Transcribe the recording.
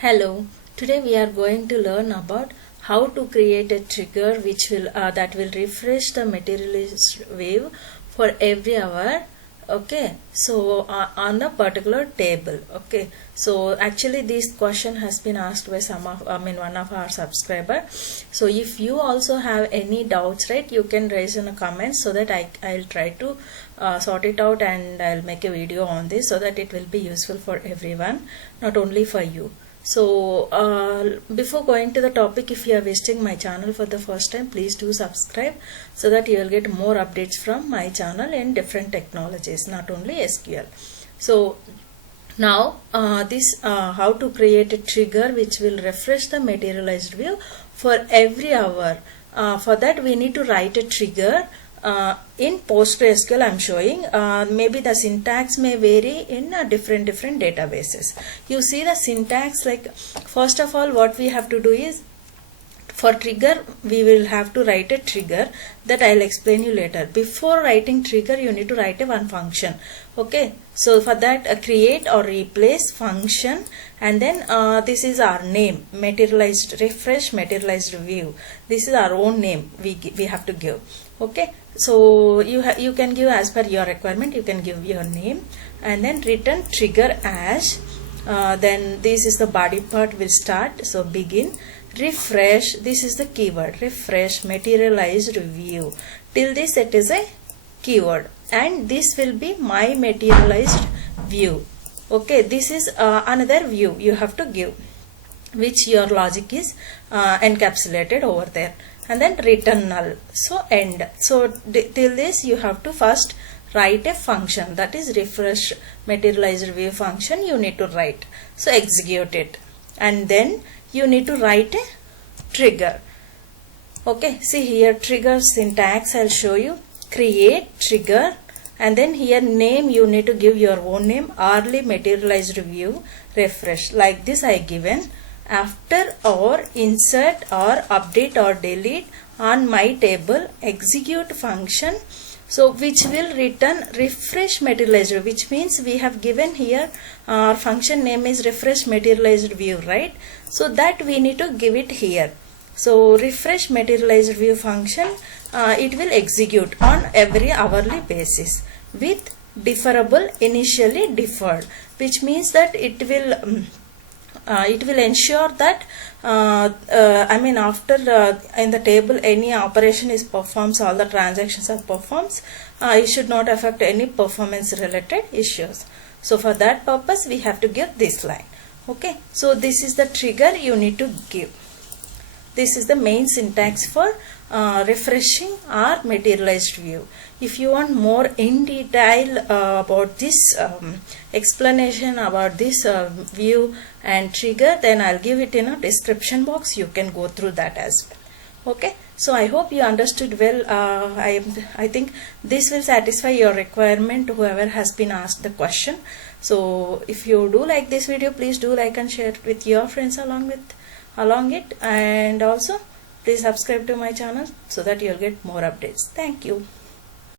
Hello, today we are going to learn about how to create a trigger which will that will refresh the materialized view for every hour. Okay, so on a particular table. Okay, so actually this question has been asked by one of our subscriber. So if you also have any doubts, right, you can raise in the comments so that I'll try to sort it out, and I'll make a video on this so that it will be useful for everyone, not only for you. So before going to the topic, if you are visiting my channel for the first time, please do subscribe so that you will get more updates from my channel in different technologies, not only SQL. So now this how to create a trigger which will refresh the materialized view for every hour. For that we need to write a trigger in PostgresQL. I'm showing maybe the syntax may vary in different databases. You see the syntax, like first of all what we have to do is, for trigger we will have to write a trigger that I'll explain you later. Before writing trigger you need to write a one function. Okay, so for that create or replace function, and then this is our name, materialized, refresh materialized view. This is our own name we have to give. Okay, so you can give as per your requirement. You can give your name and then return trigger as then this is the body part will start. So begin refresh, this is the keyword, refresh materialized view. Till this it is a keyword, and this will be my materialized view. Okay, this is another view you have to give, which your logic is encapsulated over there, and then return null. So end. So till this you have to first write a function, that is refresh materialized view function you need to write. So execute it, and then you need to write a trigger. Okay, see here trigger syntax I'll show you. Create trigger, and then here name you need to give your own name, hourly materialized view refresh, like this I given. After or insert or update or delete on my table, execute function, so which will return refresh materialized, which means we have given here our function name is refresh materialized view, right? So that we need to give it here. So refresh materialized view function it will execute on every hourly basis with deferrable initially deferred, which means that it will ensure that after in the table any operation is performed, all the transactions are performed, it should not affect any performance related issues. So for that purpose we have to give this line. Okay, so this is the trigger you need to give. This is the main syntax for refreshing our materialized view. If you want more in detail about this explanation about this view and trigger, then I'll give it in a description box. You can go through that as well. Okay, so I hope you understood well. I think this will satisfy your requirement, whoever has been asked the question. So if you do like this video, please do like and share it with your friends along it, and also please subscribe to my channel so that you'll get more updates. Thank you.